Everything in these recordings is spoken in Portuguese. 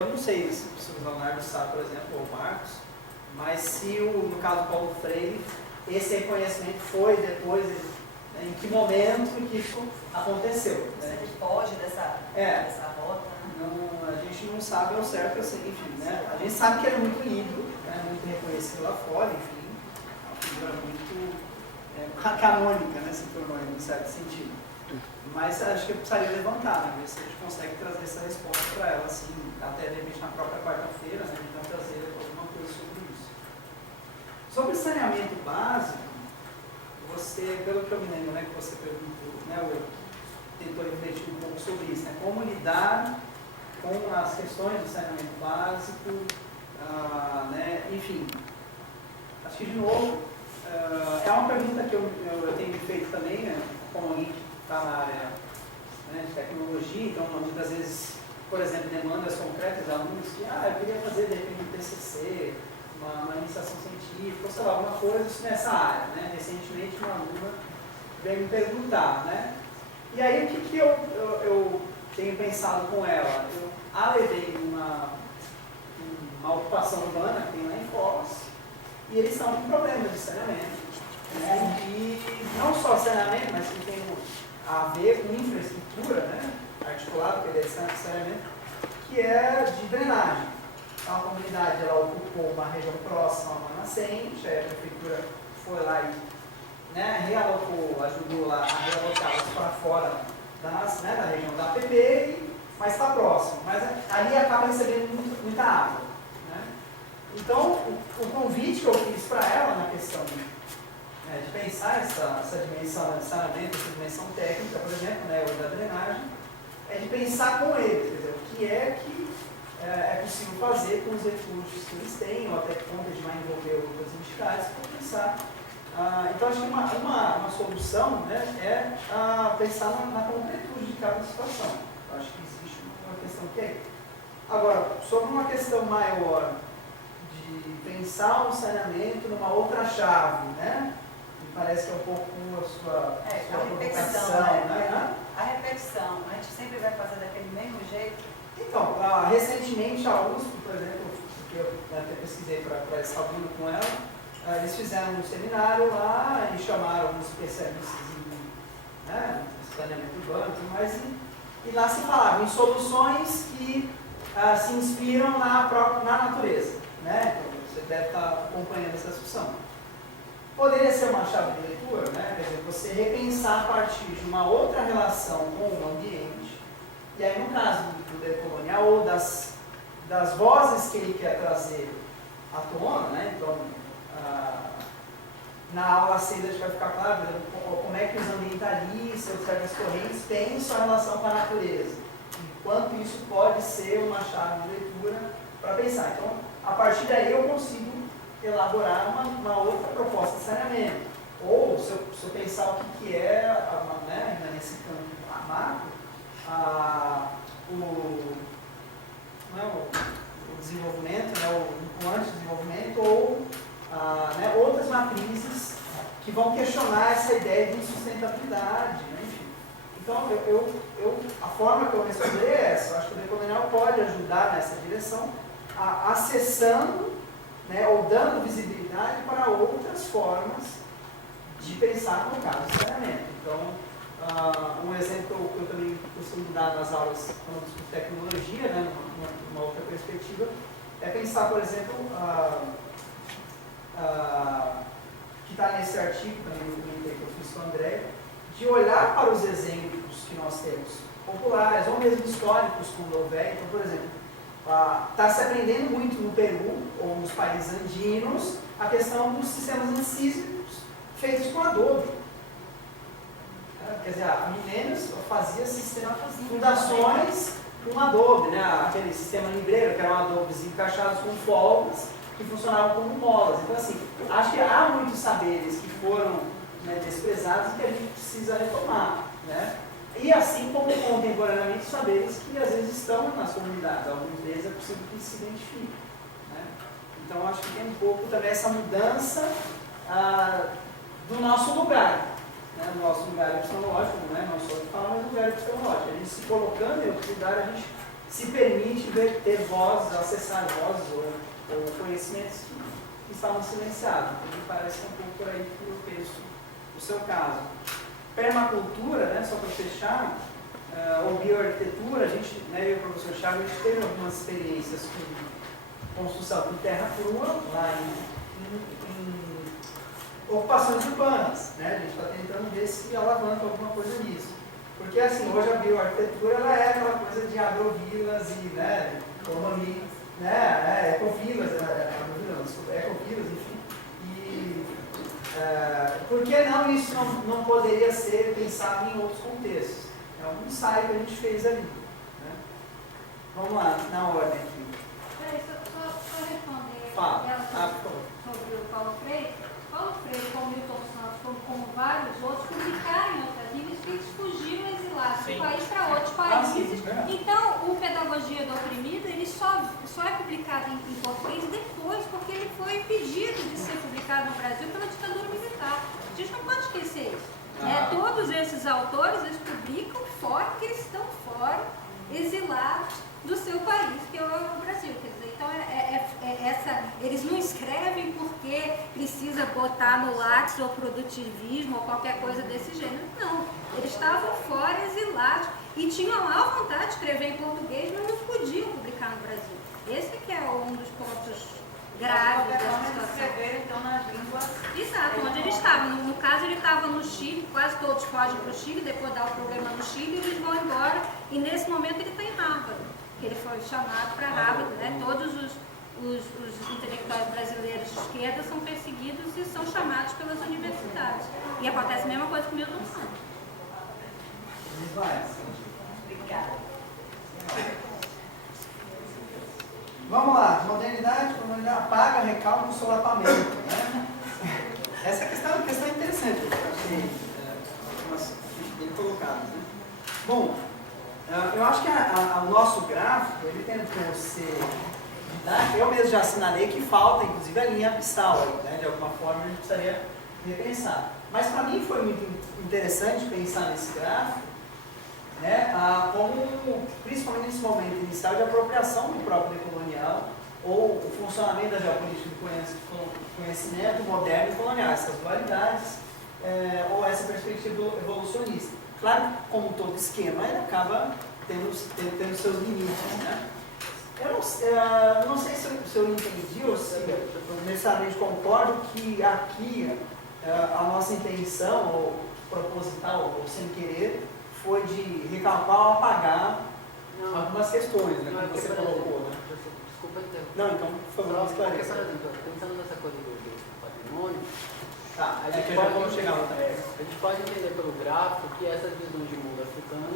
Eu não sei se o Leonardo sabe, por exemplo, ou o Marcos, mas se no caso do Paulo Freire, esse reconhecimento foi depois, em que momento que isso aconteceu. Né? Ele foge dessa rota. Né? Não, a gente não sabe ao certo, assim, enfim, né? A gente sabe que ele é muito lido, né? Muito reconhecido lá fora, enfim, uma figura muito canônica, né? Se tornou em um certo sentido. Mas acho que eu precisaria levantar, né? Ver se a gente consegue trazer essa resposta para ela, assim, até de repente na própria quarta-feira, né? Então trazer alguma coisa sobre isso. Sobre saneamento básico, você, pelo que eu me lembro, né, que você perguntou, né, ou tentou refletir um pouco sobre isso, né? Como lidar com as questões do saneamento básico, né? Enfim, acho que de novo, é uma pergunta que eu tenho feito também, né, como alguém que está na área, né, de tecnologia, então muitas vezes, por exemplo, demandas concretas de alunos que, eu queria fazer de repente um TCC, uma iniciação científica, ou sei lá, alguma coisa nessa área, né? Recentemente uma aluna veio me perguntar, né? E aí o que eu tenho pensado com ela? Eu a levei numa ocupação urbana que tem lá em Foz, e eles estão com problemas de saneamento, né? E não só saneamento, mas que tem a ver com infraestrutura, né? Articulado com a ideia de saneamento, que é de drenagem. Então, a comunidade ela ocupou uma região próxima a uma nascente, aí a prefeitura foi lá e, né, realocou, ajudou lá a realocá-las para fora da região da APP, mas está próximo. Mas ali acaba recebendo muita água. Né? Então, o convite que eu fiz para ela na questão de pensar essa dimensão de saneamento, essa dimensão técnica, por exemplo, né, ou da drenagem, é de pensar com eles, quer dizer, o que é possível fazer com os recursos que eles têm, ou até que ponto a gente vai envolver outras entidades para pensar. Então, acho que uma solução, né, é pensar na concretude de cada situação. Eu acho que existe uma questão que é. Agora, sobre uma questão maior de pensar o saneamento numa outra chave, né? Me parece que é um pouco a sua repetição, né? A repetição, a gente sempre vai fazer daquele mesmo jeito. Então, recentemente a USP, por exemplo, que eu até pesquisei para esse aluno com ela, eles fizeram um seminário lá e chamaram alguns especialistas em saneamento urbano e tudo mais, e lá se falava em soluções que se inspiram na natureza, né? Então, você deve estar acompanhando essa discussão. Poderia ser uma chave de leitura, né? Quer dizer, você repensar a partir de uma outra relação com o ambiente, e aí no caso do decolonial, ou das vozes que ele quer trazer à tona, né? Então, na aula 6 a gente vai ficar claro como é que os ambientalistas, os servos correntes pensam a relação com a natureza, e quanto isso pode ser uma chave de leitura para pensar. Então, a partir daí eu consigo elaborar uma outra proposta de saneamento. Ou, se eu pensar o que é, ainda nesse campo macro, o desenvolvimento, o antidesenvolvimento, ou outras matrizes que vão questionar essa ideia de insustentabilidade. Né? Enfim. Então, a forma que eu respondi é essa. Eu acho que o decolonial pode ajudar nessa direção, acessando, ou dando visibilidade para outras formas de pensar no caso do saneamento. Então, um exemplo que eu também costumo dar nas aulas quando eu discuto tecnologia, né, numa outra perspectiva, é pensar, por exemplo, que está nesse artigo também que eu fiz com o André, de olhar para os exemplos que nós temos, populares ou mesmo históricos, quando houver. Então, por exemplo, está se aprendendo muito no Peru ou nos países andinos a questão dos sistemas sísmicos feitos com adobe. Quer dizer, há milênios fazia fundações com adobe, né? Aquele sistema libreiro, que eram adobes encaixados com folgas que funcionavam como molas. Então, assim, acho que há muitos saberes que foram desprezados e que a gente precisa retomar, né? E assim como contemporaneamente saberes que às vezes estão nas comunidades, alguns deles é possível que se identifiquem. Né? Então acho que tem um pouco também essa mudança do nosso lugar. Né? O nosso lugar epistemológico, não é nosso outro falar, mas o lugar epistemológico. A gente se colocando em outro lugar, a gente se permite ter vozes, acessar vozes ou conhecimentos que estavam silenciados. Então, me parece um pouco por aí que eu penso no seu caso. Permacultura, né, só para fechar, ou bioarquitetura, a gente, né, eu e o professor Chaves, a gente teve algumas experiências com construção com terra crua, lá em ocupações urbanas, né? A gente está tentando ver se alavanca alguma coisa nisso. Porque assim, hoje a bioarquitetura ela é aquela coisa de agrovilas e, né, economia, né, ecovilas, ecovilas, enfim. E por que não isso não poderia ser pensado em outros contextos? É um ensaio que a gente fez ali. Né? Vamos lá, na ordem aqui. Só responder Fala. sobre o Paulo Freire. Paulo Freire, como Milton Santos, como vários outros, publicaram em outras línguas que eles fugiram exilados do país para outros países. Então, o Pedagogia do Oprimido, ele só é publicado em português depois, porque ele foi pedido de ser publicado no Brasil pela ditadura militar. A gente não pode esquecer isso. Todos esses autores, eles publicam fora, porque eles estão fora, exilados do seu país, que é o Brasil. Quer dizer, então, eles não escrevem porque precisa botar no lápis ou produtivismo ou qualquer coisa desse gênero. Não, eles estavam fora, exilados, e tinham a vontade de escrever em português, mas não podiam publicar no Brasil. Esse que é um dos pontos graves dessa situação. Escrever, então, nas línguas... Exato, onde ele estava. No caso, ele estava no Chile, quase todos fogem para o Chile, depois dá o problema no Chile, eles vão embora, e nesse momento ele está em Harvard. Ele foi chamado para Harvard, né? Todos os intelectuais brasileiros de esquerda são perseguidos e são chamados pelas universidades. E acontece a mesma coisa com o Milton Santos. Obrigada. Vamos lá, modernidade apaga, recalma o solapamento. Né? Essa questão é uma questão interessante, eu achei bem colocado. Né? Bom, eu acho que o nosso gráfico, ele tentou ser didático. Eu mesmo já assinalei que falta, inclusive, a linha abissal aí, né? De alguma forma a gente precisaria repensar. Mas para mim foi muito interessante pensar nesse gráfico, né? Como, principalmente nesse momento inicial de apropriação do próprio decolonial, ou o funcionamento da geopolítica do conhecimento moderno e colonial, essas dualidades, ou essa perspectiva evolucionista. Claro que, como todo esquema, ele acaba tendo seus limites, né? Eu não sei se eu entendi ou se eu necessariamente concordo que aqui a nossa intenção, ou proposital, ou sem querer, foi de recalcar ou apagar algumas questões, né, que você colocou. Né? Desculpa interromper. Não, então, por favor, esclareça. Pensando nessa coisa do patrimônio, Tá, a gente pode entender pelo gráfico que essas visões de mundo africano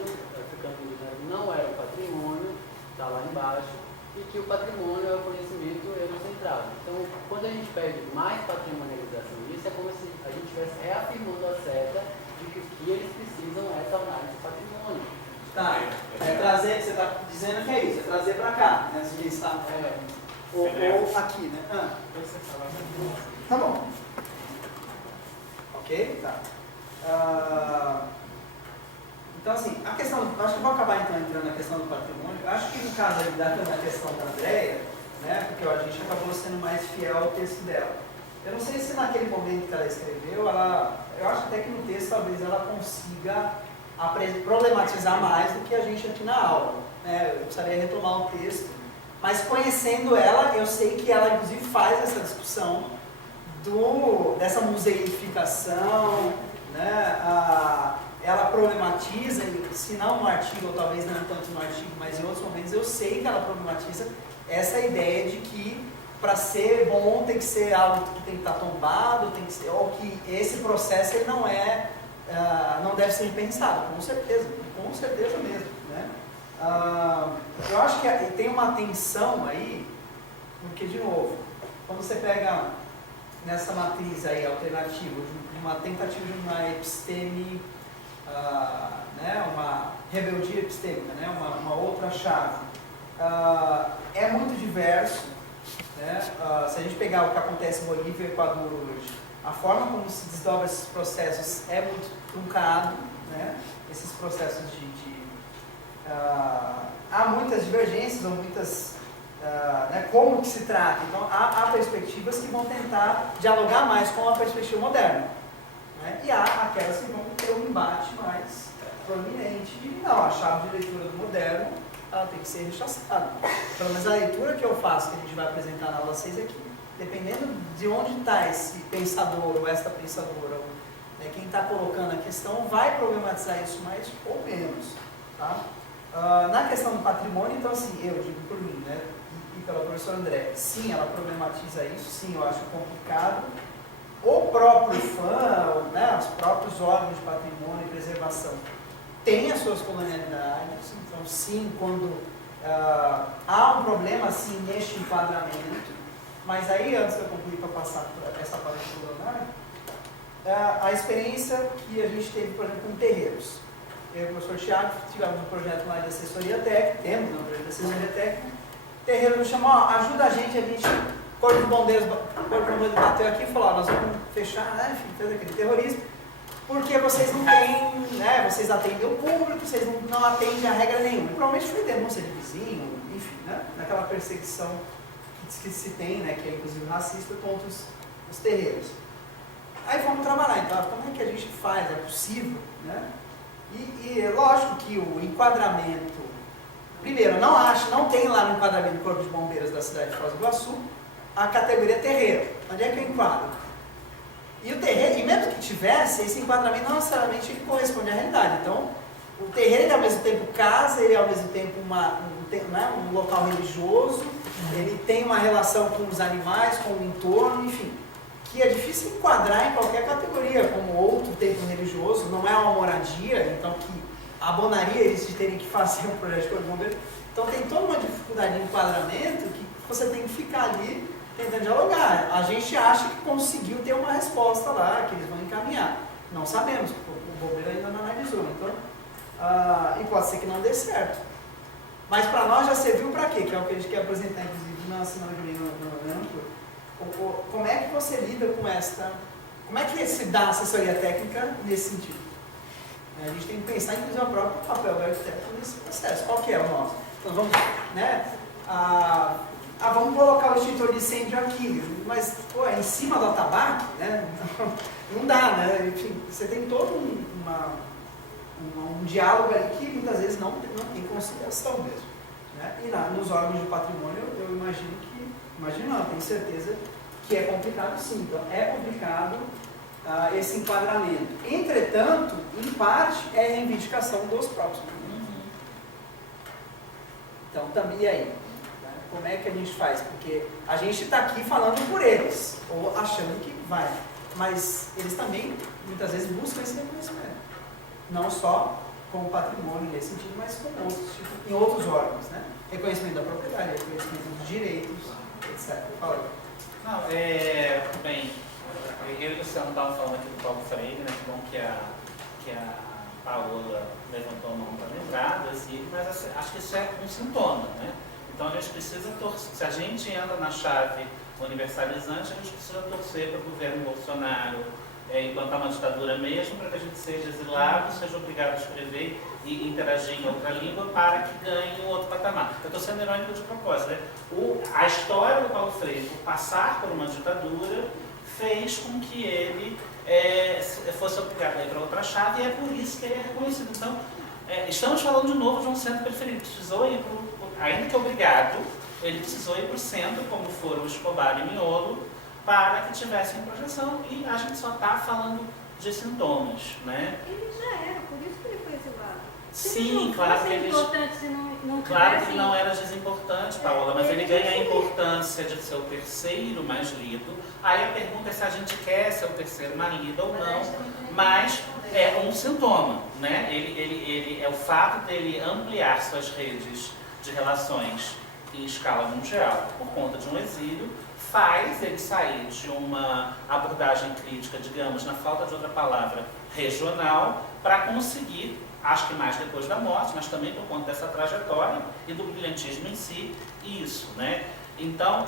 não era o patrimônio, está lá embaixo, e que o patrimônio é o conhecimento eurocentrado. Então, quando a gente pede mais patrimonialização disso, é como se a gente estivesse reafirmando a seta de que o que eles precisam é tornar esse patrimônio. Tá, trazer, você está dizendo que é isso, é trazer para cá, né? Se está, ou aqui, né? Tá bom. Ok? Tá. Então, assim, a questão, acho que eu vou acabar então entrando na questão do patrimônio. Eu acho que no caso ali da questão da Andréia, né, porque a gente acabou sendo mais fiel ao texto dela. Eu não sei se naquele momento que ela escreveu, eu acho até que no texto talvez ela consiga problematizar mais do que a gente aqui na aula. Né? Eu precisaria retomar o texto, mas conhecendo ela, eu sei que ela inclusive faz essa discussão dessa museificação, né? Ela problematiza, se não no artigo, ou talvez não tanto no artigo, mas em outros momentos, eu sei que ela problematiza essa ideia de que para ser bom tem que ser algo que tem que estar tombado, tem que ser, ou que esse processo ele não deve ser repensado, com certeza mesmo. Né? Eu acho que tem uma tensão aí, porque, de novo, quando você pega nessa matriz aí alternativa, de uma tentativa de uma episteme, né, uma rebeldia epistêmica, né, uma outra chave, é muito diverso. Né? Se a gente pegar o que acontece em Bolívia e Equador hoje, a forma como se desdobram esses processos é muito truncado, né? Esses processos há muitas divergências ou muitas, né, como que se trata. Então, há perspectivas que vão tentar dialogar mais com a perspectiva moderna. Né? E há aquelas que vão ter um embate mais prominente de, não, a chave de leitura do moderno, ela tem que ser rechaçada. Pelo menos a leitura que eu faço, que a gente vai apresentar na aula 6 aqui, dependendo de onde está esse pensador ou esta pensadora, ou, né, quem está colocando a questão, vai problematizar isso mais ou menos. Tá? Na questão do patrimônio, então, assim, eu digo por mim, né, e pela professora André, sim, ela problematiza isso, sim, eu acho complicado. O próprio fã, né, os próprios órgãos de patrimônio e preservação têm as suas colonialidades, então, sim, quando há um problema, sim, neste enquadramento, mas aí, antes de eu concluir para passar essa palestra para o Leonardo, a experiência que a gente teve, por exemplo, com terreiros. Eu e o professor Thiago tivemos um projeto lá de assessoria técnica, temos um projeto de assessoria técnica, o terreiro nos chamou, ajuda a gente, o Corpo de Bombeiros bateu aqui e falou, nós vamos fechar, né, enfim, todo aquele terrorismo, porque vocês não têm, né, vocês atendem o público, vocês não atendem a regra nenhuma. E provavelmente foi denúncia de vizinho, enfim, né, naquela perseguição que se tem, né, que é inclusive racista, contra os terreiros. Aí vamos trabalhar, então, como é que a gente faz? É possível, né? E é lógico que o enquadramento, primeiro, não tem lá no enquadramento do Corpo de Bombeiros da cidade de Foz do Iguaçu a categoria terreiro. Onde é que eu enquadro? E o terreiro, e mesmo que tivesse, esse enquadramento não necessariamente ele corresponde à realidade. Então, o terreiro ele é ao mesmo tempo casa, ele é ao mesmo tempo um local religioso, ele tem uma relação com os animais, com o entorno, enfim, que é difícil enquadrar em qualquer categoria, como outro templo religioso, não é uma moradia, então que abonaria eles de terem que fazer um projeto de Corpo de Bombeiros. Então tem toda uma dificuldade de enquadramento que você tem que ficar ali tentando dialogar. A gente acha que conseguiu ter uma resposta lá, que eles vão encaminhar. Não sabemos, o bombeiro ainda não analisou. Então, e pode ser que não dê certo. Mas para nós já serviu para quê? Que é o que a gente quer apresentar, inclusive, na semana que vem no como é que você lida com como é que se dá assessoria técnica nesse sentido? A gente tem que pensar, inclusive, o próprio papel do arquiteto nesse processo. Qual que é o nosso? Então vamos, né, vamos colocar o extintor de incêndio aqui, mas, pô, é em cima do atabaque, né? Não dá, né? Enfim, você tem todo um diálogo ali que muitas vezes não tem consideração mesmo. Né? E nos órgãos de patrimônio, eu imagino não, tenho certeza que é complicado sim. Então, é complicado esse enquadramento. Entretanto, em parte, é reivindicação dos próprios. Então, também, e aí? Né? Como é que a gente faz? Porque a gente está aqui falando por eles, ou achando que vai. Mas eles também, muitas vezes, buscam esse reconhecimento. Não só com o patrimônio nesse sentido, mas com em outros órgãos. Né? Reconhecimento da propriedade, reconhecimento dos direitos, etc. Fala aí. Não, bem, eu e o Luciano estavam falando aqui do Paulo Freire, né? Que bom que a Paola levantou a mão para lembrar desse, mas acho que isso é um sintoma, né? Então a gente precisa torcer, se a gente entra na chave universalizante, a gente precisa torcer para o governo Bolsonaro implantar uma ditadura mesmo, para que a gente seja exilado, seja obrigado a escrever e interagir em outra língua para que ganhe um outro patamar. Eu estou sendo irônico de propósito, né? A história do Paulo Freire, por passar por uma ditadura, fez com que ele fosse obrigado a ir para outra chave, e é por isso que ele é reconhecido. Então, estamos falando de novo de um centro periférico. Precisou ir ainda que obrigado, ele precisou ir para o centro, como foram Escobar e Miolo, para que tivessem projeção, e a gente só está falando de sintomas, né? Ele já era, por isso que ele foi exilado. Sim, claro que ele... Claro que não era desimportante, Paola, mas ele ganha a importância de ser o terceiro mais lido. Aí a pergunta é se a gente quer ser o terceiro mais lido ou não, mas é um sintoma, né? Ele é o fato dele ampliar suas redes de relações em escala mundial por conta de um exílio, faz ele sair de uma abordagem crítica, digamos, na falta de outra palavra, regional, para conseguir, acho que mais depois da morte, mas também por conta dessa trajetória e do brilhantismo em si, isso, né? Então,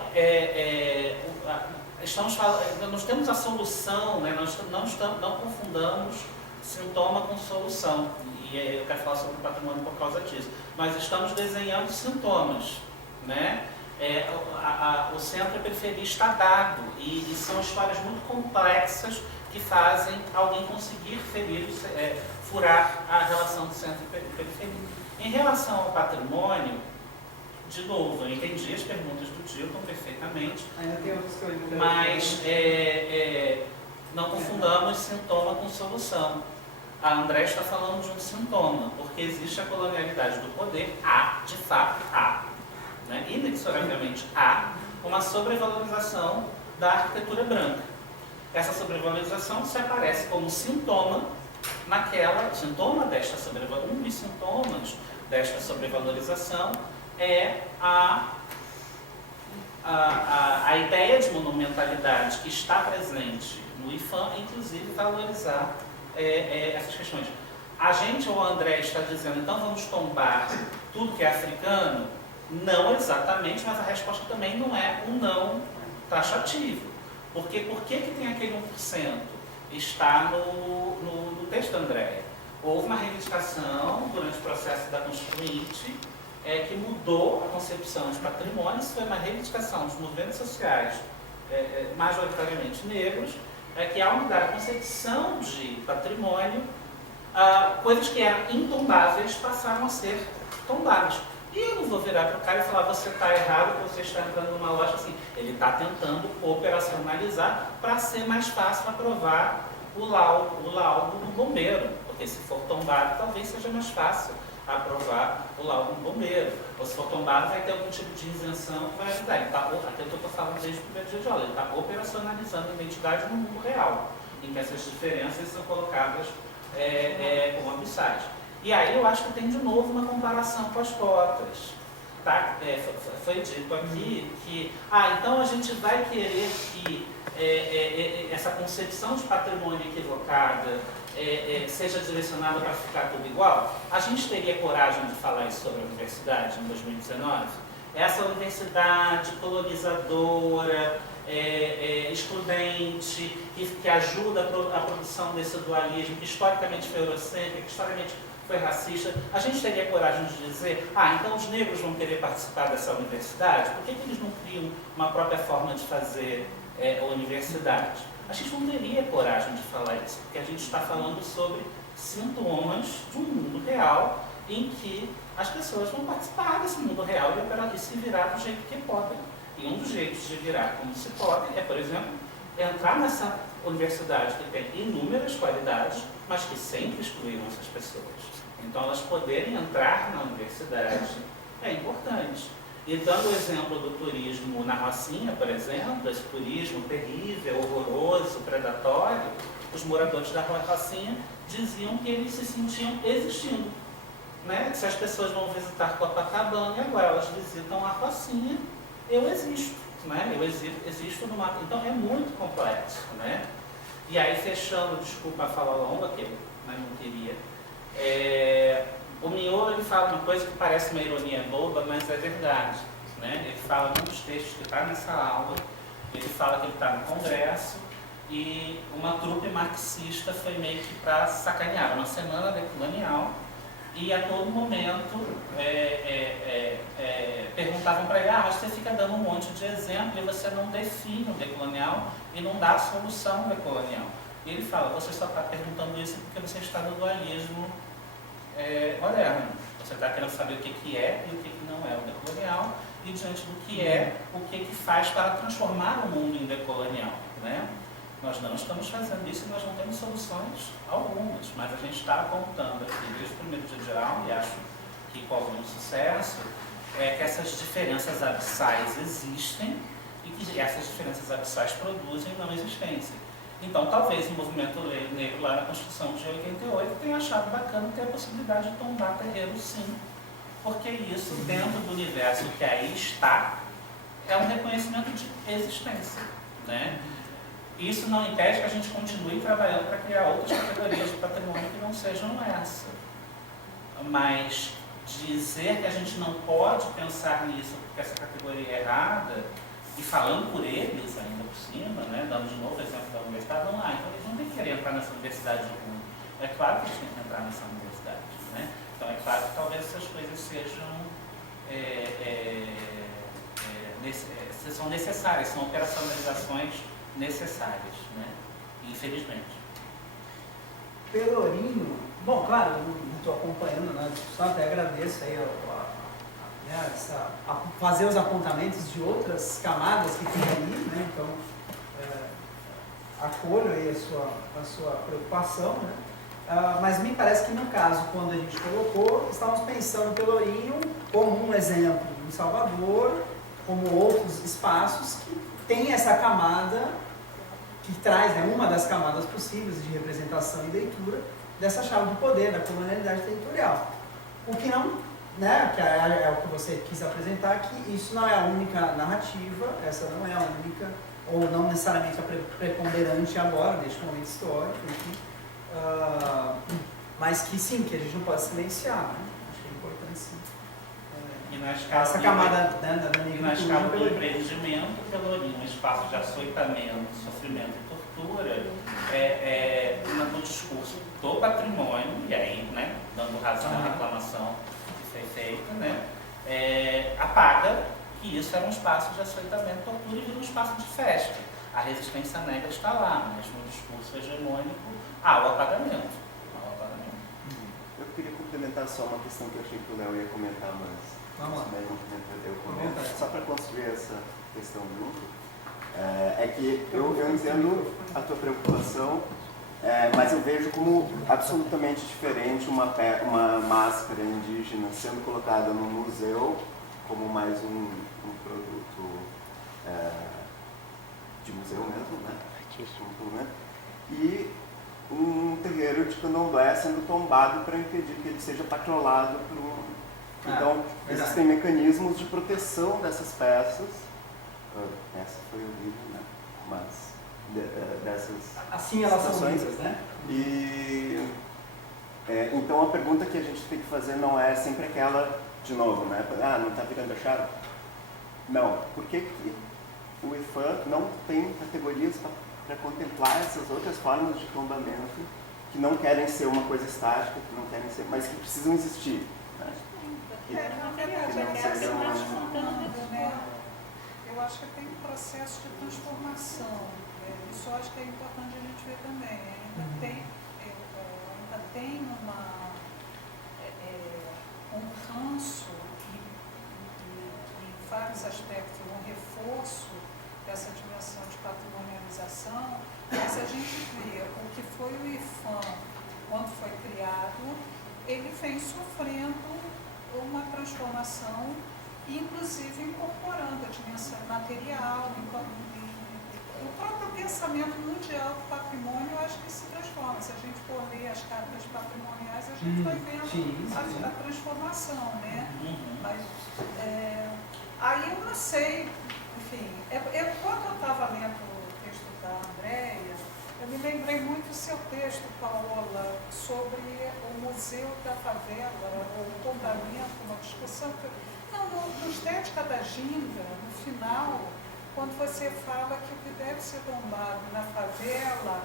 nós temos a solução, né? Não confundamos sintoma com solução. E eu quero falar sobre o patrimônio por causa disso. Nós estamos desenhando sintomas, né? O centro e a periferia está dado, e são histórias muito complexas que fazem alguém conseguir furar a relação do centro e periferia. Em relação ao patrimônio, de novo, eu entendi as perguntas do Dilton perfeitamente, Ainda tem outras que eu ainda mas não confundamos sintoma com solução. A André está falando de um sintoma, porque existe a colonialidade do poder, de fato, né? Inexoravelmente há uma sobrevalorização da arquitetura branca. Essa sobrevalorização se aparece como sintoma sintoma desta sobrevalorização. Um dos sintomas desta sobrevalorização é a ideia de monumentalidade que está presente no IFAM, inclusive valorizar essas questões. A gente, ou o André, está dizendo, então vamos tombar tudo que é africano? Não exatamente, mas a resposta também não é um não taxativo. Porque por que tem aquele 1%? Está no texto da Andréia. Houve uma reivindicação durante o processo da Constituinte que mudou a concepção de patrimônio. Isso foi uma reivindicação dos movimentos sociais, majoritariamente negros, que ao mudar a concepção de patrimônio, coisas que eram intombáveis passaram a ser tombadas. E eu não vou virar para o cara e falar, você está errado, você está entrando numa loja assim. Ele está tentando operacionalizar para ser mais fácil aprovar o laudo do bombeiro. Porque se for tombado, talvez seja mais fácil aprovar o laudo do bombeiro. Ou se for tombado, vai ter algum tipo de isenção que vai ajudar. Aqui eu estou falando desde o primeiro dia de aula, ele está operacionalizando a identidade no mundo real, em que essas diferenças são colocadas como abissais. E aí eu acho que tem de novo uma comparação com as cotas. Tá? Foi dito aqui que, então a gente vai querer que essa concepção de patrimônio equivocada seja direcionada para ficar tudo igual. A gente teria coragem de falar isso sobre a universidade em 2019? Essa universidade colonizadora, excludente, que ajuda a produção desse dualismo, que historicamente foi eurocêntrico, que historicamente foi racista, a gente teria coragem de dizer, então os negros vão querer participar dessa universidade? Por que eles não criam uma própria forma de fazer a universidade? A gente não teria coragem de falar isso, porque a gente está falando sobre sintomas de um mundo real em que as pessoas vão participar desse mundo real e se virar do jeito que podem. E um dos jeitos de virar como se pode por exemplo, entrar nessa universidade que tem inúmeras qualidades, mas que sempre excluíram essas pessoas. Então, elas poderem entrar na universidade é importante. E dando o exemplo do turismo na Rocinha, por exemplo, esse turismo terrível, horroroso, predatório, os moradores da Rocinha diziam que eles se sentiam existindo. Né? Se as pessoas vão visitar Copacabana e agora elas visitam a Rocinha, eu existo. Né? Eu existo numa... Então, é muito complexo. Né? E aí, fechando, desculpa a fala longa, que eu não queria, o Miolo ele fala uma coisa que parece uma ironia boba, mas é verdade. Né? Ele fala num dos textos que está nessa aula, ele fala que ele está no Congresso e uma trupe marxista foi meio que para sacanear, uma semana decolonial, e a todo momento perguntavam para ele, mas você fica dando um monte de exemplo e você não define o decolonial e não dá a solução decolonial. E ele fala, você só está perguntando isso porque você está no dualismo moderno. Você está querendo saber o que é e o que não é o decolonial, e diante do que é, o que faz para transformar o mundo em decolonial. Né? Nós não estamos fazendo isso e nós não temos soluções algumas, mas a gente está apontando aqui desde o primeiro dia de aula, e acho que com algum sucesso, que essas diferenças abissais existem e que essas diferenças abissais produzem não existência. Então, talvez o movimento negro lá na Constituição de 88 tenha achado bacana ter a possibilidade de tombar terreiro, sim, porque isso, dentro do universo que aí está, é um reconhecimento de existência. Né? Isso não impede que a gente continue trabalhando para criar outras categorias de patrimônio que não sejam essa. Mas dizer que a gente não pode pensar nisso porque essa categoria é errada, e falando por eles ainda por cima, né, dando de novo o exemplo da universidade, então eles não têm que querer entrar nessa universidade do mundo. é claro que eles têm que entrar nessa universidade, né? Então é claro que talvez essas coisas são necessárias, são operacionalizações necessárias, né? Infelizmente. Pelourinho, bom, claro, eu não estou acompanhando, né? Só até agradeço aí a fazer os apontamentos de outras camadas que tem ali, né? Então, acolho aí a sua preocupação, né? Mas me parece que no caso, quando a gente colocou, estávamos pensando em Pelourinho como um exemplo em Salvador, como outros espaços que tem essa camada que traz, né, uma das camadas possíveis de representação e leitura dessa chave do poder, da colonialidade territorial. O que não, né, que é o que você quis apresentar, que isso não é a única narrativa, essa não é a única, ou não necessariamente a preponderante agora, neste momento histórico, enfim, mas que sim, que a gente não pode silenciar, né? Acho que é importante sim. E na escala essa camada, né, da e na escala do empreendimento, Pelourinho, um espaço de açoitamento, sofrimento e tortura, no discurso do patrimônio, e aí, né, dando razão à reclamação que foi feita, né, apaga que isso era um espaço de açoitamento, tortura e vira um espaço de festa. A resistência negra está lá, mas no discurso hegemônico há o apagamento. Eu queria complementar só uma questão que eu achei que o Léo ia comentar, mas eu comento, só para construir essa questão junto, é que eu entendo a tua preocupação, mas eu vejo como absolutamente diferente uma máscara indígena sendo colocada no museu como mais um produto de museu mesmo, né? E um terreiro de candomblé sendo tombado para impedir que ele seja patrolado por um... Então, existem mecanismos de proteção dessas peças. Essa foi horrível, né? Mas dessas assim elas situações, são visas, né? E então a pergunta que a gente tem que fazer não é sempre aquela, de novo, né? Não está virando a chave? Não. Por que o IFAM não tem categorias para contemplar essas outras formas de tombamento que não querem ser uma coisa estática, que não querem ser, mas que precisam existir, né? Eu acho que tem um processo de transformação. Isso eu acho que é importante a gente ver também. Ainda tem um ranço em vários aspectos, um reforço dessa dimensão de patrimonialização, mas a gente vê o que foi o IFAM quando foi criado, ele vem sofrendo uma transformação, inclusive incorporando a dimensão material, o próprio pensamento mundial do patrimônio, eu acho que se transforma. Se a gente for ler as cartas patrimoniais, a gente vai vendo a transformação, né? Mas aí eu não sei, enfim, quando eu estava lendo o texto da Andréia, eu me lembrei muito do seu texto, Paola, sobre o Museu da Favela, o tombamento, uma discussão. No Estética da Ginga, no final, quando você fala que o que deve ser tombado na favela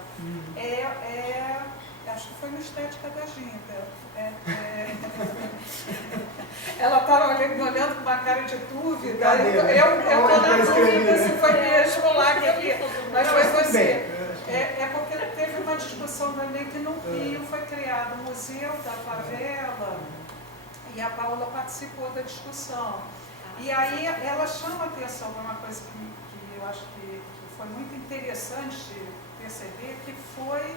acho que foi no Estética da Ginga. Ela estava me olhando com uma cara de dúvida. Eu estou na dúvida se foi mesmo lá que eu li. Mas foi você. Porque teve uma discussão também que no Rio foi criado o Museu da Favela e a Paola participou da discussão. E aí ela chama a atenção para uma coisa que eu acho que foi muito interessante perceber, que foi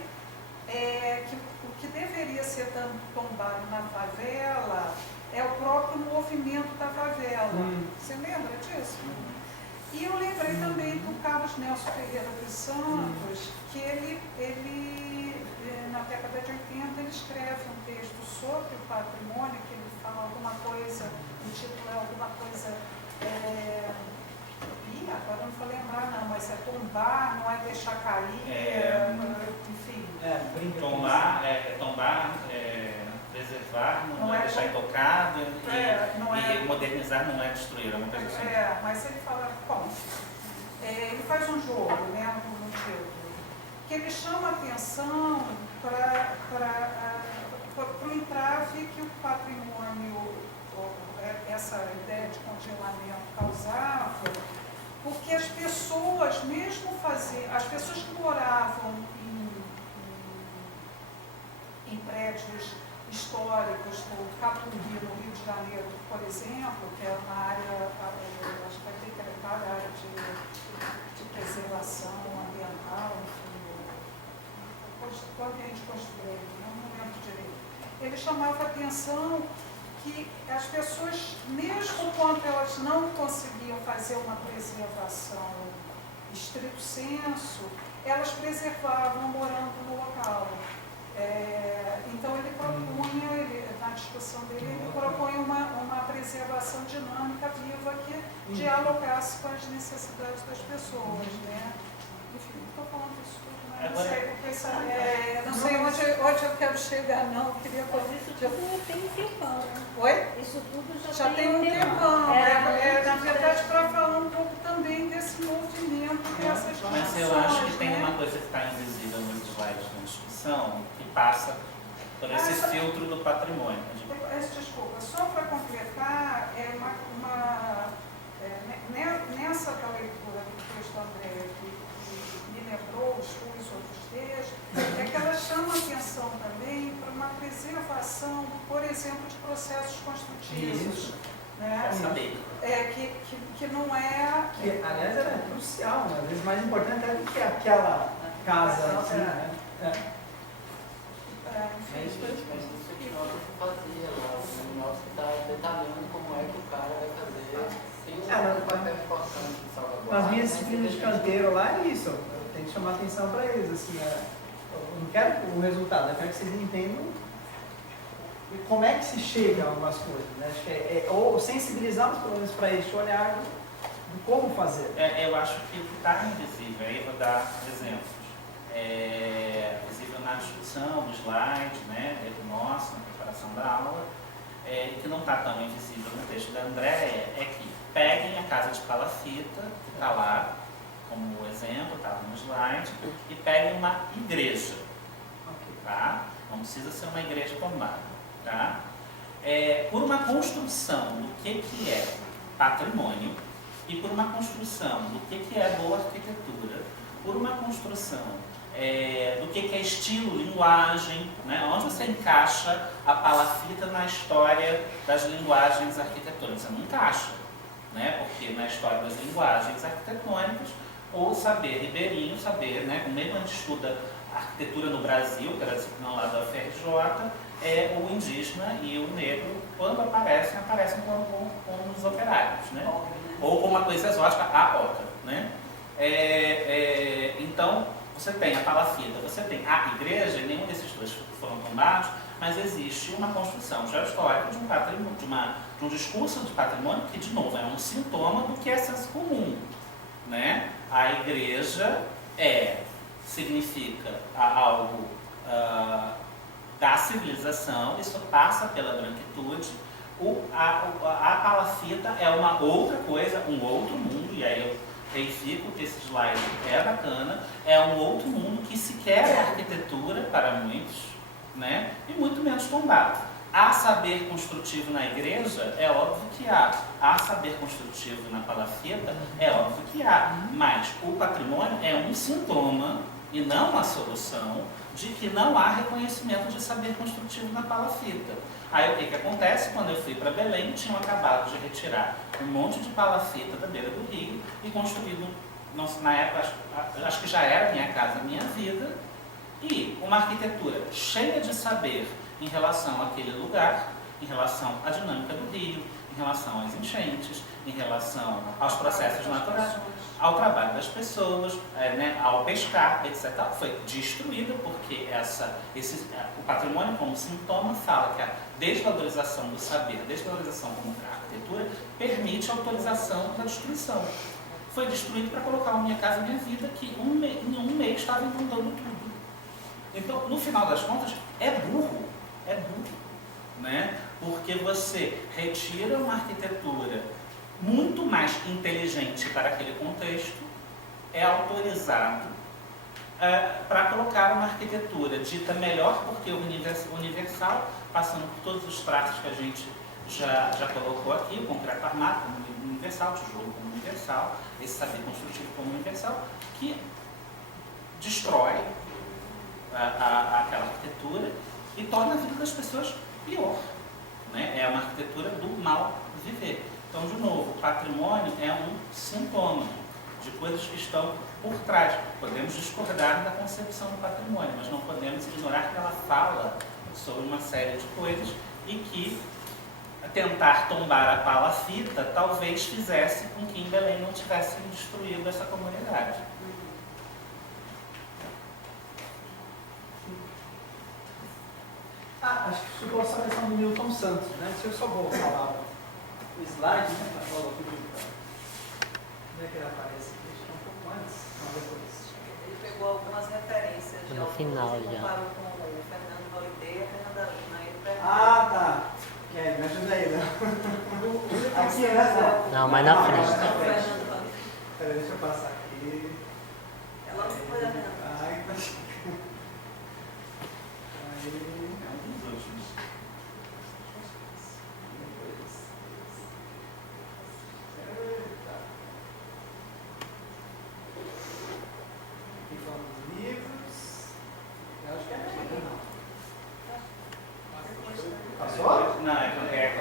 que o que deveria ser tombado na favela é o próprio movimento da favela. Você lembra disso? E eu lembrei também do Carlos Nelson Ferreira dos Santos, que ele na década de 80, ele escreve um texto sobre o patrimônio, que ele fala alguma coisa, o título é alguma coisa, agora não vou lembrar não, mas é tombar, não é deixar cair, enfim. Tombar, preservar, não é deixar intocado, e modernizar não é destruir, é uma coisa assim. Mas ele fala, bom, ele faz um jogo, né, no título, que ele chama a atenção o entrave que o patrimônio, essa ideia de congelamento causava, porque as pessoas, as pessoas que moravam em prédios históricos, como Catumbi, no Rio de Janeiro, por exemplo, que é uma área, acho que vai ter decretada área de preservação ambiental, enfim, quando a gente construiu, não lembro direito. Ele chamava a atenção que as pessoas, mesmo quando elas não conseguiam fazer uma preservação estrito sensu, elas preservavam morando no local. Então ele propunha, na discussão dele, ele propunha uma preservação dinâmica viva que dialogasse com as necessidades das pessoas, né? Enfim, não estou falando isso tudo, mas não sei onde eu quero chegar, não. Eu queria Mas isso tudo tem um tempão, né? Oi? Isso tudo Já tem um tempão. Na verdade, para falar um pouco também desse movimento, dessas discussões. Mas eu acho que tem uma coisa que está invisível nos slides da discussão, que passa por esse filtro do patrimônio. Desculpa, só para completar, nessa da leitura do texto André, que me lembrou os outros textos, é que ela chama atenção também para uma preservação, por exemplo, de processos construtivos. Isso. Né? Que não é... Que, aliás, era crucial, né? Às vezes mais importante é do que aquela casa assim, né? Mas isso que o Nosso fazia lá, o Nosso está detalhando como é que o cara vai fazer, tem um papel importante de salvaguarda. Nas minhas disciplinas de canteiro lá é isso, eu tenho que chamar atenção para eles, assim, eu não quero o resultado, eu quero que vocês entendam como é que se chega a algumas coisas, né? Acho que ou sensibilizar os problemas para este olhar de como fazer. Eu acho que o que está invisível, aí eu vou dar exemplos. Visível na discussão, no slide, né, do nosso, na preparação da aula, e que não está tão invisível no texto da Andréia, é que peguem a casa de palafita, que está lá como exemplo, estava no slide, e peguem uma igreja. Tá? Não precisa ser uma igreja tombada. Tá? Por uma construção do que é patrimônio e por uma construção do que é boa arquitetura, por uma construção do que é estilo, linguagem, né? Onde você encaixa a palafita na história das linguagens arquitetônicas? Você não encaixa, né? Porque na história das linguagens arquitetônicas, o saber ribeirinho, saber, né? Como mesmo a gente estuda arquitetura no Brasil, que era a disciplina lá da UFRJ, o indígena e o negro, quando aparecem como os operários, né? Ou como uma coisa exótica, a oca, né? Então, você tem a palafita, você tem a igreja, e nenhum desses dois foram tombados, mas existe uma construção geohistórica de um patrimônio, de um discurso de patrimônio que, de novo, é um sintoma do que é senso comum, né? A igreja significa algo da civilização, isso passa pela branquitude. A palafita é uma outra coisa, um outro mundo, e aí eu verifico que esse slide é bacana, é um outro mundo que sequer é arquitetura para muitos, né? E muito menos tombado. Há saber construtivo na igreja? É óbvio que há. Há saber construtivo na palafita? É óbvio que há. Mas o patrimônio é um sintoma e não uma solução de que não há reconhecimento de saber construtivo na palafita. Aí o que acontece? Quando eu fui para Belém, tinham acabado de retirar um monte de palafita da beira do rio e construído, na época, acho que já era Minha Casa Minha Vida, e uma arquitetura cheia de saber em relação àquele lugar, em relação à dinâmica do rio, em relação às enchentes, em relação aos processos naturais, ao trabalho das pessoas, né, ao pescar, etc. Foi destruída porque o patrimônio como sintoma fala que a desvalorização do saber, a desvalorização como arquitetura, permite a autorização da destruição. Foi destruído para colocar uma Minha Casa Minha Vida que em um mês estava inundando tudo. Então, no final das contas, é burro, né? Porque você retira uma arquitetura muito mais inteligente para aquele contexto, é autorizado para colocar uma arquitetura dita melhor, porque o universal, passando por todos os traços que a gente já colocou aqui, o concreto armado como universal, o tijolo como universal, esse saber construtivo como universal, que destrói aquela arquitetura e torna a vida das pessoas pior. Né? É uma arquitetura do mal viver. Então, de novo, o patrimônio é um sintoma de coisas que estão por trás. Podemos discordar da concepção do patrimônio, mas não podemos ignorar que ela fala sobre uma série de coisas e que tentar tombar a palafita talvez fizesse com que em Belém não tivesse destruído essa comunidade. Acho que ficou essa questão do Milton Santos, né? Se eu só vou falar o slide, né? Onde é que ele aparece aqui? Acho que é um pouco antes, não depois. Ele pegou algumas referências de No final autores e já. comparou com o Fernando Holliday e a Fernanda Lima. Tá. Me ajuda aí, né? Aqui, né? Não, mais na frente. Fernando Holliday. Peraí, deixa eu passar aqui. É logo depois da Fernanda.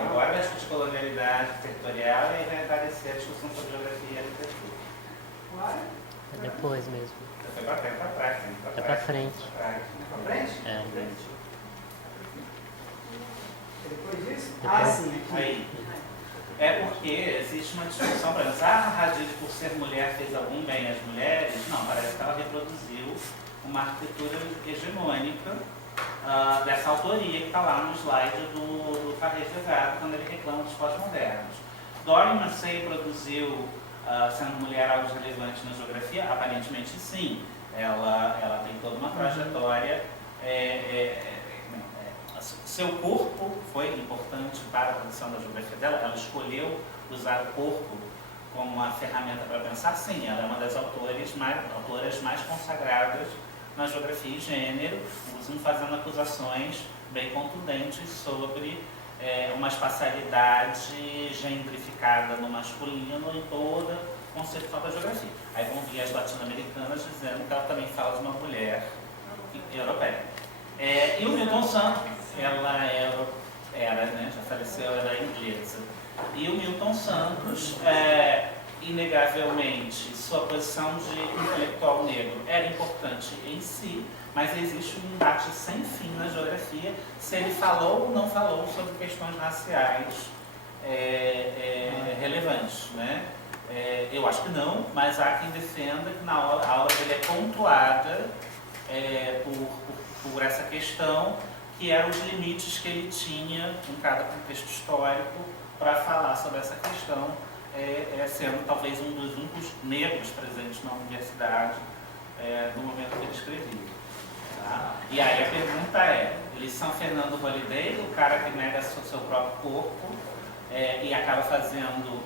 Agora vai discutir colonialidade territorial e vai aparecer a discussão sobre geografia e arquitetura. É depois mesmo. Foi para trás, É pra frente. Pra frente? É. Depois disso? Depois. Sim. Aí. É porque existe uma discussão, por exemplo, a Hadid, por ser mulher, fez algum bem às mulheres? Não, parece que ela reproduziu uma arquitetura hegemônica dessa autoria que está lá no slide do Farré Jevado, quando ele reclama dos pós-modernos. Doreen Massey produziu, sendo mulher, algo relevante na geografia? Aparentemente sim. Ela tem toda uma trajetória. Seu corpo foi importante para a produção da geografia dela. Ela escolheu usar o corpo como uma ferramenta para pensar. Sim, ela é uma das autoras mais consagradas na geografia e gênero, fazendo acusações bem contundentes sobre uma espacialidade gendrificada no masculino em toda a concepção da geografia. Aí vão vir as latino-americanas dizendo que ela também fala de uma mulher europeia. E o Milton Santos, ela era, né, já faleceu, era inglesa. E o Milton Santos, inegavelmente, sua posição de intelectual negro era importante em si, mas existe um embate sem fim na geografia se ele falou ou não falou sobre questões raciais relevantes. Né? Eu acho que não, mas há quem defenda que a aula dele é pontuada por essa questão, que eram os limites que ele tinha em cada contexto histórico para falar sobre essa questão, sendo talvez um dos únicos negros presentes na universidade no momento que ele escrevia. Tá? E aí a pergunta ele São Fernando Holliday, o cara que nega seu próprio corpo e acaba fazendo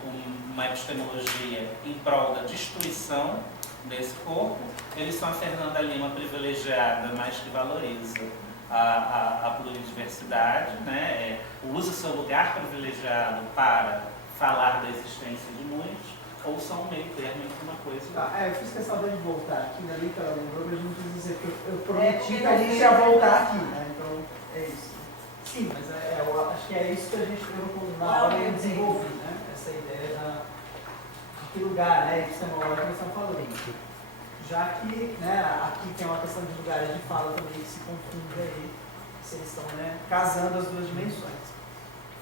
uma epistemologia em prol da destruição desse corpo, ele São Fernanda Lima privilegiada, mas que valoriza a pluridiversidade, né? Usa seu lugar privilegiado para falar da existência de muitos, ou são meio termo entre uma coisa e outra. Eu fiz questão de voltar aqui, ainda bem que ela lembrou, mas não quis dizer que eu prometi que a gente ia voltar aqui, né? Então, é isso. Sim, mas eu acho que é isso que a gente na hora eu desenvolvi, né? Essa ideia de que lugar, né, epistemológico nós estamos falando. Já que, né, aqui tem uma questão de lugares de fala também que se confunde aí, se eles estão, né, casando as duas dimensões.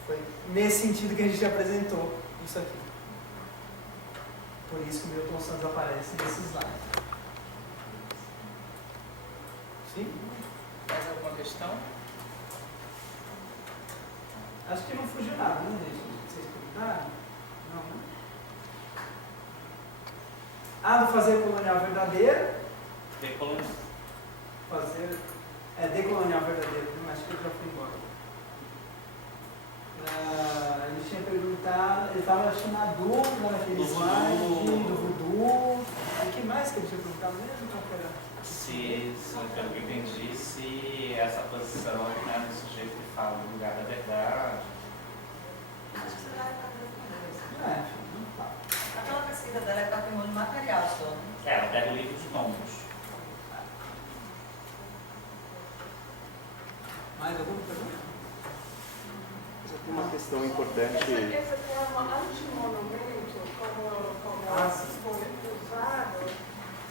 Foi nesse sentido que a gente apresentou isso aqui. Por isso que o Milton Santos aparece nesse slide. Sim? Mais alguma questão? Acho que não fugiu nada, né, gente? Vocês perguntaram? Não, né? Do fazer colonial verdadeiro. Fazer. Decolonial verdadeiro, não, acho que ele já foi embora. Ele tinha perguntado, ele estava acho que na dúvida naquele slide, do voodoo. O que mais que ele tinha perguntado mesmo? Qual que era? pelo que eu entendi, se essa posição, né, do sujeito que fala no lugar da verdade. Acho que você vai fazer isso. Aquela pesquisa dela é patrimônio material só, né? Ela pega o livro de tombos. Mais alguma pergunta? Tem uma questão importante. Esse termo antimonumento, como foi usado,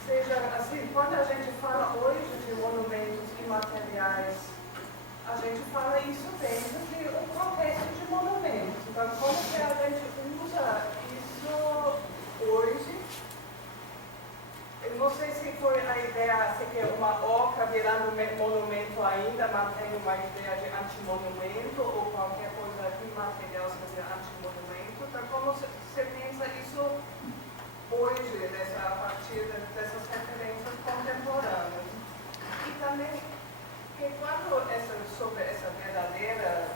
seja assim, quando a gente fala hoje de monumentos imateriais, a gente fala isso dentro de um contexto de monumentos. Então, como que a gente usa isso hoje? Eu não sei se foi a ideia, se que uma oca virando monumento ainda mantém uma ideia de antimonumento ou qualquer coisa imaterial seria antimonumento. Então, como você pensa isso hoje, a partir dessas referências contemporâneas? E também, que quando sobre essa verdadeira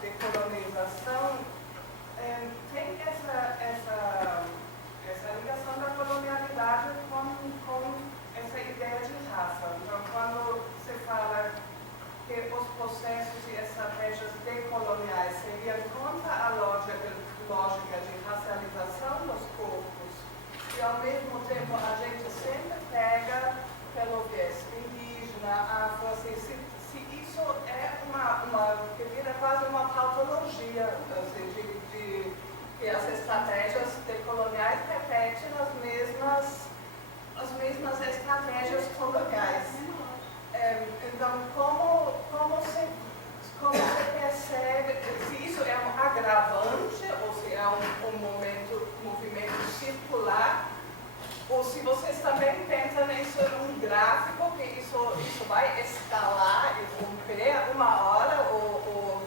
decolonização, tem essa ligação da colonialidade com essa ideia de raça. Então, quando você fala que os processos e estratégias decoloniais seriam contra a lógica de racialização dos corpos, e ao mesmo tempo a gente sempre pega pelo viés indígena, afro, assim, se isso é que vira quase uma tautologia, assim, que as estratégias decoloniais repetem as mesmas estratégias coloniais. Então, como você percebe se isso é um agravante ou se é um movimento circular, ou se vocês também pensam nisso num gráfico, que isso vai escalar e romper uma hora ou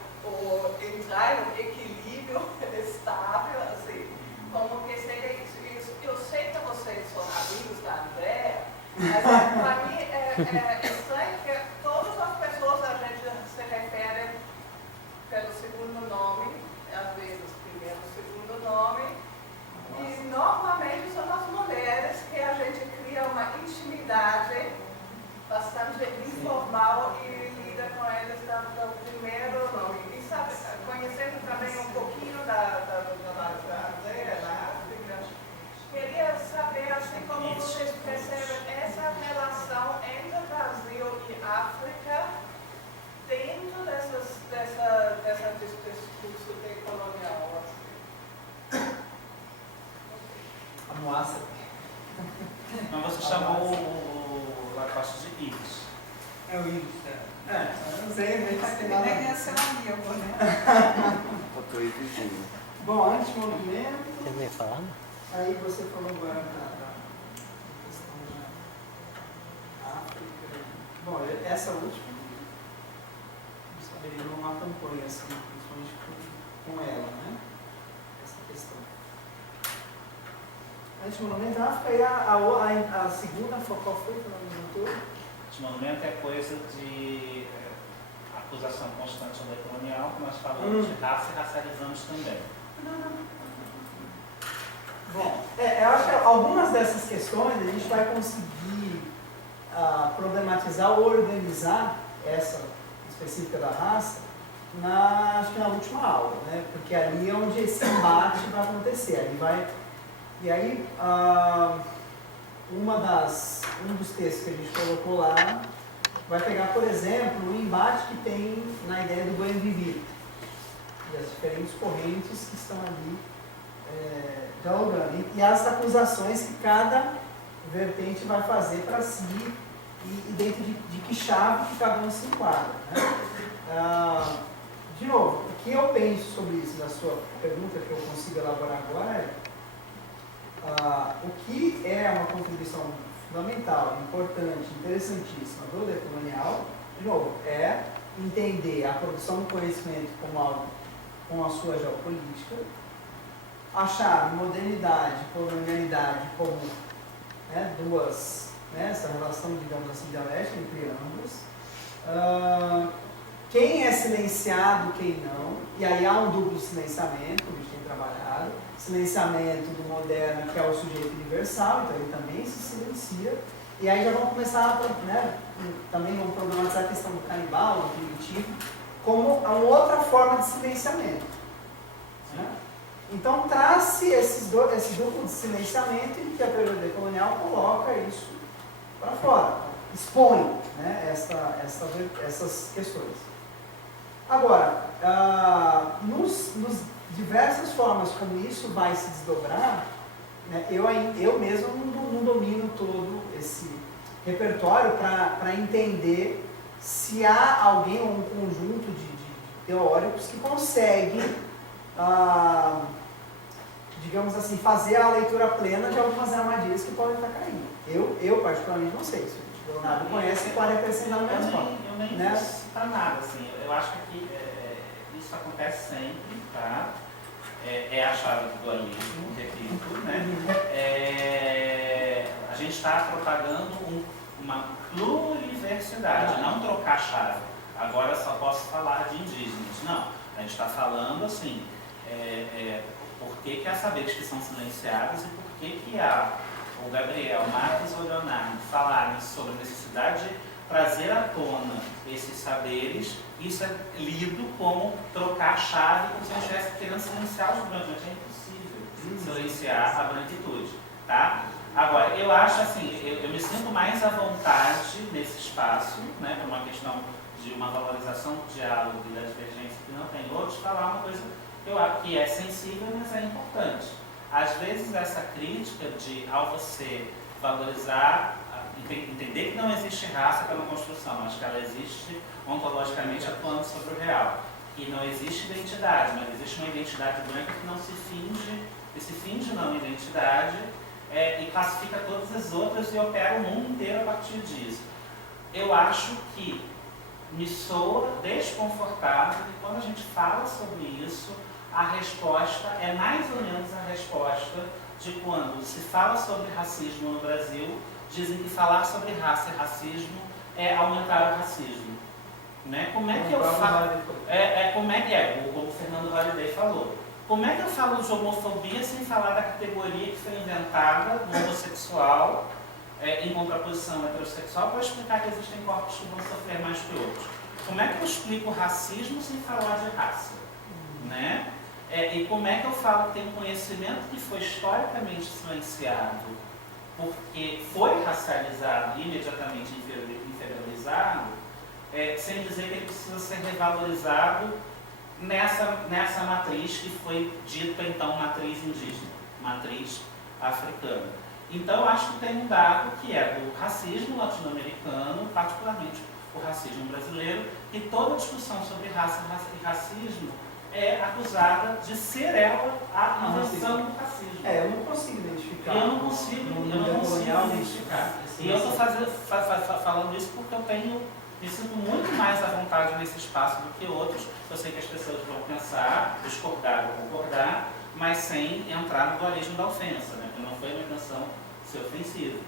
entrar em um equilíbrio estável, assim, como que seria isso? Eu sei que vocês são amigos da Andréa, mas para mim é estranho que todas as pessoas a gente se refere pelo segundo nome, às vezes primeiro e segundo nome, e normalmente são as mulheres que a gente cria uma intimidade bastante informal e lida com eles do primeiro nome. E sabe, conhecendo também um pouquinho da Andréa na África, queria saber assim como vocês percebem essa relação entre Brasil e África dentro dessa discurso decolonial. A Moaça. Mas você chamou o Lacoste de Ives. É o Ives, eu não sei, nem tá Ele nem é seu amigo, né? Faltou aí vizinho. Bom, antimonumento. Você me falar? Aí você falou agora da questão da África. Bom, essa última, eu saberia, não acompanho assim, principalmente com ela, né? Essa questão. Antimonumento da África e a segunda, qual foi que ela me notou? Antimonumento é coisa de acusação constante no decolonial, que nós falamos de raça e racializamos também. Bom, eu acho que algumas dessas questões a gente vai conseguir problematizar ou organizar essa específica da raça, acho que na última aula, né? Porque ali é onde esse embate vai acontecer. E aí, um dos textos que a gente colocou lá vai pegar, por exemplo, o embate que tem na ideia do bem vivido e as diferentes correntes que estão ali dialogando. E as acusações que cada vertente vai fazer para si e dentro de que chave que cada um se enquadra. Né? De novo, o que eu penso sobre isso, da sua pergunta que eu consigo elaborar agora é o que é uma contribuição fundamental, importante, interessantíssima do decolonial, de novo, é entender a produção do conhecimento como algo com a sua geopolítica, achar modernidade e colonialidade como duas, essa relação, digamos assim, dialética entre ambas, quem é silenciado, quem não, e aí há um duplo silenciamento, que a gente tem trabalhado, silenciamento do moderno, que é o sujeito universal, então ele também se silencia, E aí já vamos começar, né, também vamos problematizar a questão do canibal, do primitivo, como uma outra forma de silenciamento. Né? Então traz-se esse duplo de silenciamento em que a teoria decolonial coloca isso para fora, expõe, né, essas questões. Agora, nos diversas formas como isso vai se desdobrar, né, eu mesmo não domino todo esse repertório para entender se há alguém ou um conjunto de teóricos que conseguem, digamos assim, fazer a leitura plena de algumas armadilhas que podem estar caindo. Eu particularmente não sei, se o Leonardo conhece, pode acrescentar no mesmo ponto. Eu nem né? para nada, assim, eu acho que aqui, isso acontece sempre, tá? É a chave do dualismo, repito, né? A gente está propagando uma pluriversidade, não trocar a chave. Agora só posso falar de indígenas. Não, a gente está falando assim, por que há saberes que são silenciados e por que há o Gabriel, o Marcos ou o Leonardo falarem sobre a necessidade de trazer à tona esses saberes. Isso é lido como trocar a chave, como se a gente estivesse querendo silenciar os brancos. É impossível silenciar a branquitude, tá? Agora, eu acho assim, eu me sinto mais à vontade nesse espaço, né, por uma questão de uma valorização do diálogo e da divergência que não tem outros, falar uma coisa que é sensível, mas é importante. Às vezes essa crítica de, ao você valorizar, entender que não existe raça pela construção, mas que ela existe ontologicamente atuando sobre o real. Que não existe identidade, mas existe uma identidade branca que não se finge não identidade, e classifica todas as outras e opera o mundo inteiro a partir disso. Eu acho que me soa desconfortável que quando a gente fala sobre isso, a resposta é mais ou menos a resposta de quando se fala sobre racismo no Brasil, dizem que falar sobre raça e racismo é aumentar o racismo. Né? Como é que eu falo? Como o Fernando Holliday falou. Como é que eu falo de homofobia sem falar da categoria que foi inventada no homossexual, em contraposição ao heterossexual, para explicar que existem corpos que vão sofrer mais que outros? Como é que eu explico racismo sem falar de raça? Né? E como é que eu falo que tem um conhecimento que foi historicamente silenciado porque foi racializado e imediatamente inferiorizado, sem dizer que ele precisa ser revalorizado nessa matriz que foi dita então matriz indígena, matriz africana. Então eu acho que tem um dado que é do racismo latino-americano, particularmente o racismo brasileiro, e toda discussão sobre raça e racismo é acusada de ser ela a invenção do racismo. Eu não consigo identificar. Eu não consigo identificar. E eu estou falando isso porque me sinto muito mais à vontade nesse espaço do que outros. Eu sei que as pessoas vão pensar, discordar ou concordar, mas sem entrar no dualismo da ofensa, né? Porque não foi uma intenção ser ofensiva.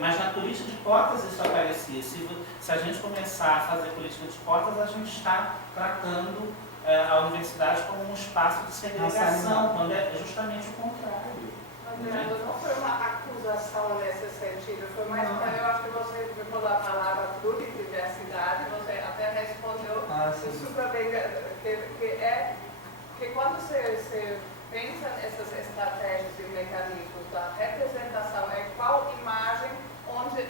Mas na política de cotas isso aparecia. Se a gente começar a fazer política de cotas, a gente está tratando a universidade como um espaço de segregação, quando é justamente o contrário. André, não foi uma acusação nesse sentido, foi mais para eu acho que você falou a palavra pluriversidade, você até respondeu super bem, que quando você pensa nessas estratégias e mecanismos da representação, qual imagem onde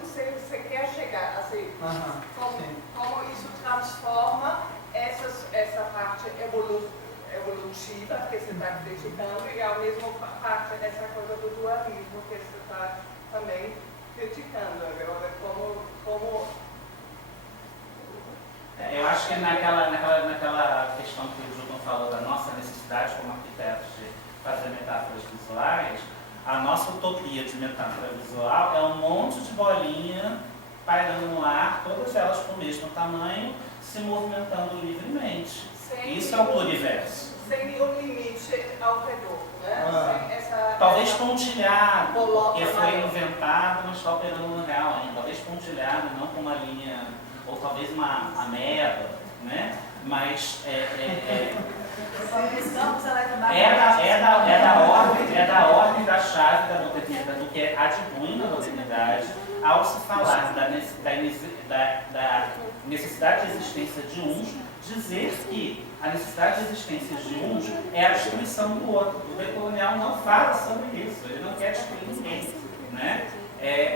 você quer chegar, assim, como isso transforma essa parte evolutiva que você está criticando e ao mesmo parte dessa coisa do dualismo que você está também criticando. Como eu acho que naquela questão que o Gilton falou da nossa necessidade como arquitetos de fazer metáforas visuais, a nossa utopia de metáfora visual é um monte de bolinha pairando no ar, todas elas com o mesmo tamanho, se movimentando livremente. Isso é o pluriverso. Sem nenhum limite ao redor, né? Talvez pontilhado, porque foi inventado, mas está operando no real ainda. Talvez pontilhado, não com uma linha, ou talvez uma ameba, né? Mas é da ordem das chave da modernidade, do que é advém na modernidade, ao se falar da necessidade de existência de um, dizer que a necessidade de existência de um é a destruição do outro. O decolonial não fala sobre isso, ele não quer destruir ninguém. Né?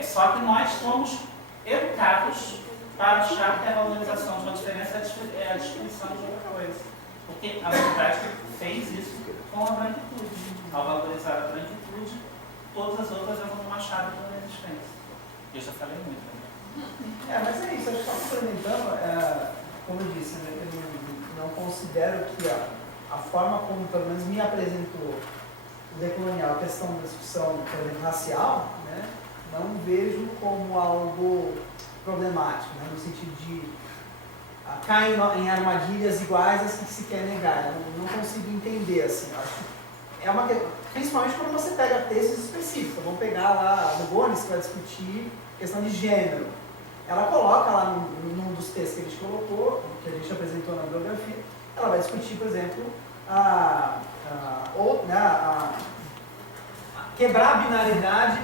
Só que nós somos educados para achar que a valorização de uma diferença é a destruição de outra coisa. Porque a humanidade fez isso com a branquitude. Ao valorizar a branquitude, todas as outras entram numa chave da resistência. Eu já falei muito. Né? Mas é isso, acho que só complementando, como eu disse, né, eu não considero que a forma como, pelo menos, me apresentou o decolonial, a questão da discussão, por exemplo, racial, né, não vejo como algo problemático, né, no sentido de cair em armadilhas iguais às que se quer negar. Eu não consigo entender, assim, acho que principalmente quando você pega textos específicos. Vamos pegar lá no Bones, que vai discutir questão de gênero. Ela coloca lá num dos textos que a gente colocou, que a gente apresentou na bibliografia, ela vai discutir, por exemplo, quebrar a binariedade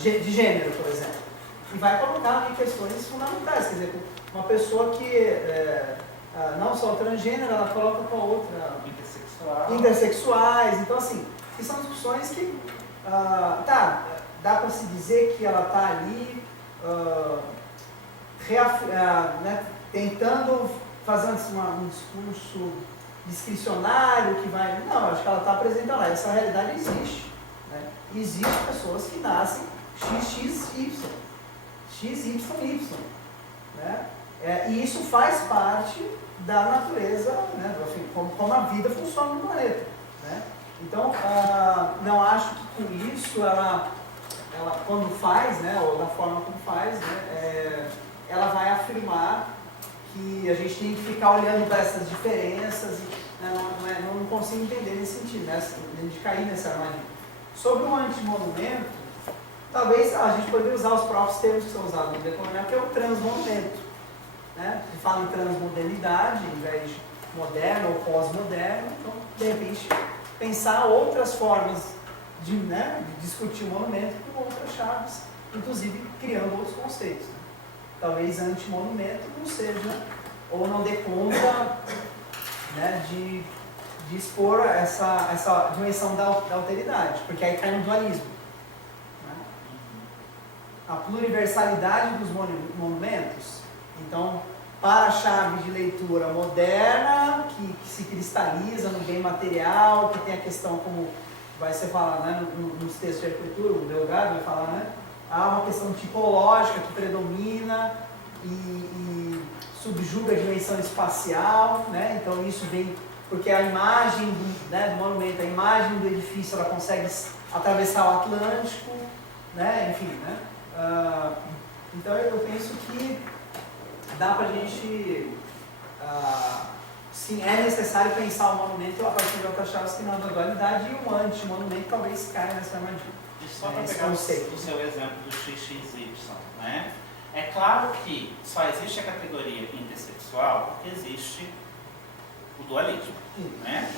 de gênero, por exemplo. E vai colocar em questões fundamentais, quer dizer, uma pessoa que não só transgênero, ela coloca com a outra intersexuais. Então, assim, que são discussões que dá para se dizer que ela está ali né, tentando fazer um discurso discricionário que vai... Não, acho que ela está apresentando lá. Essa realidade existe. Né? Existem pessoas que nascem XYY. Né? E isso faz parte da natureza, né, como a vida funciona no planeta. Né? Então, não acho que com isso ela quando faz, né, ou da forma como faz, né, ela vai afirmar que a gente tem que ficar olhando para essas diferenças, né, não consigo entender nesse sentido, né, de cair nessa armadilha. Sobre o antimonumento, talvez a gente poderia usar os próprios termos que são usados no decolonial, que é o transmonumento. Né? Se fala em transmodernidade, em vez de moderno ou pós-moderno, então, de repente, pensar outras formas de discutir o monumento com outras chaves, inclusive criando outros conceitos. Né? Talvez anti-monumento não seja, ou não dê conta, né, de expor essa dimensão da alteridade, porque aí cai no dualismo. Né? A pluriversalidade dos monumentos, então, para a chave de leitura moderna, que se cristaliza no bem material, que tem a questão como vai ser falado, né, nos textos de arquitetura, o delegado vai falar, né, há uma questão tipológica que predomina e subjuga a dimensão espacial, né, então isso vem porque a imagem do monumento, a imagem do edifício, ela consegue atravessar o Atlântico, né, enfim, né, então eu penso que dá para a gente, sim, é necessário pensar o monumento a partir de outras chaves que não da dualidade, e o anti-monumento talvez caia nessa armadilha. E só para pegar o seu exemplo do XXY, né? É claro que só existe a categoria intersexual porque existe o dualismo, né?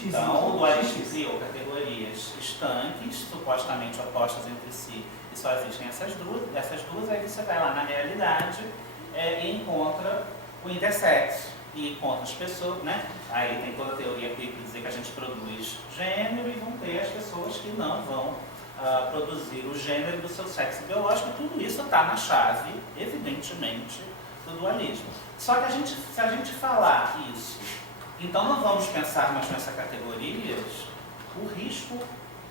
Então, o dualismo criou categorias estanques, supostamente opostas entre si, e só existem essas duas, aí você vai lá na realidade e encontra o intersexo, e encontra as pessoas, né? Aí tem toda a teoria que dizer que a gente produz gênero, e vão ter as pessoas que não vão produzir o gênero do seu sexo biológico. Tudo isso está na chave, evidentemente, do dualismo. Só que se a gente falar isso, então não vamos pensar mais nessas categorias, o risco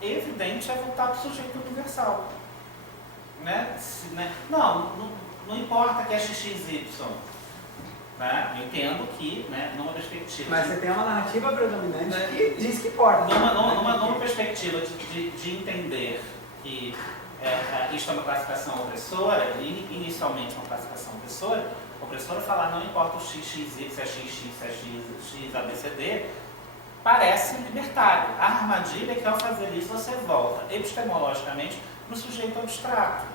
evidente é voltar para o sujeito universal. Né? Não importa que é XXY. Né? Eu entendo que, né, numa perspectiva... Mas você tem uma narrativa predominante, né, que diz que importa. Numa perspectiva de entender que isto é uma classificação opressora, inicialmente uma classificação opressora falar não importa o XXY, se é XX, se é X, ABCD, parece libertário. A armadilha é que ao fazer isso você volta epistemologicamente para o sujeito abstrato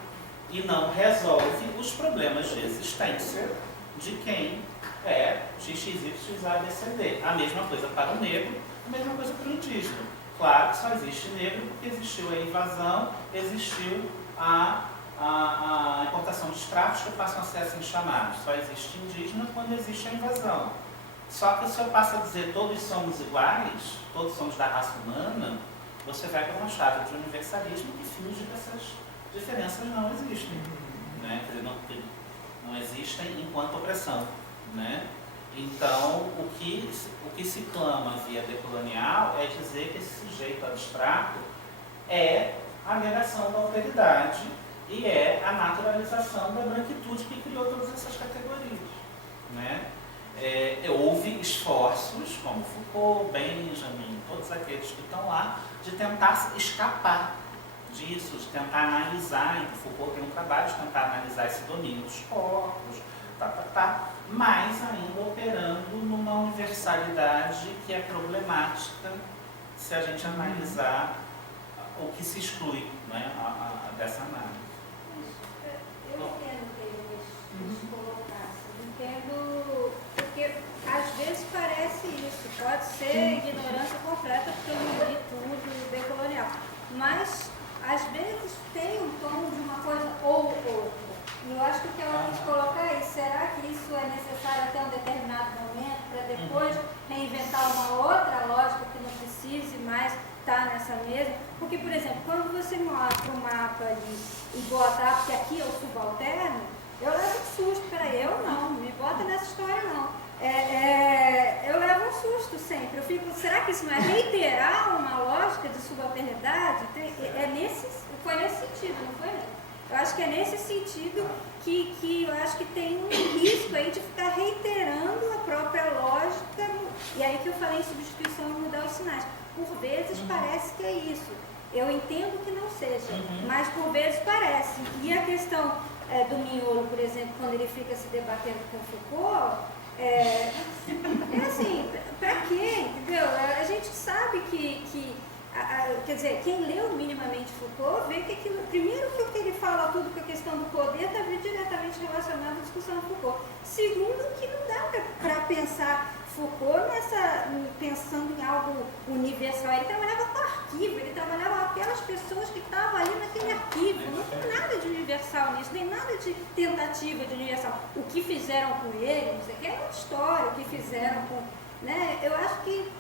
e não resolve os problemas de existência de quem é XXY, XABCD. A mesma coisa para o negro, a mesma coisa para o indígena. Claro que só existe negro porque existiu a invasão, existiu a importação de escravos que passam a ser assim chamados. Só existe indígena quando existe a invasão. Só que se eu passo a dizer todos somos iguais, todos somos da raça humana, você vai para uma chave de universalismo que finge que essas diferenças não existem. Né? Quer dizer, não existem enquanto opressão. Né? Então, o que se clama via decolonial é dizer que esse sujeito abstrato é a negação da alteridade e é a naturalização da branquitude que criou todas essas categorias. Né? Houve esforços, como Foucault, Benjamin, todos aqueles que estão lá, de tentar escapar disso, de tentar analisar. Foucault tem um trabalho de tentar analisar esse domínio dos corpos, mas ainda operando numa universalidade que é problemática se a gente analisar o que se exclui, né, dessa análise. Eu entendo que eles colocassem, entendo, porque às vezes parece isso, pode ser ignorância completa, porque eu não li tudo decolonial, mas às vezes tem um tom de uma coisa ou outra. E eu acho que o que ela quis colocar é: será que isso é necessário até um determinado momento para depois reinventar uma outra lógica que não precise mais estar nessa mesma? Porque, por exemplo, quando você mostra o mapa ali e bota, porque aqui é o subalterno, eu levo um susto. Peraí, eu não me bota nessa história não. Eu levo um susto sempre. Eu fico, será que isso não é reiterar uma lógica de subalternidade? Foi nesse sentido, não foi? Eu acho que é nesse sentido que eu acho que tem um risco aí de ficar reiterando a própria lógica. E aí que eu falei em substituição e mudar os sinais. Por vezes parece que é isso. Eu entendo que não seja, mas por vezes parece. E a questão do miolo, por exemplo, quando ele fica se debatendo com Foucault, é assim, pra quê? Entendeu? A gente sabe quer dizer, quem leu minimamente Foucault vê que aquilo, primeiro que o que ele fala tudo com a questão do poder está diretamente relacionado à discussão de Foucault. Segundo, que não dá para pensar Foucault pensando em algo universal. Ele trabalhava com arquivo, ele trabalhava com aquelas pessoas que estavam ali naquele arquivo. Não tem nada de universal nisso, nem nada de tentativa de universal. O que fizeram com ele, não sei o que, é uma história, o que fizeram com... Né? Eu acho que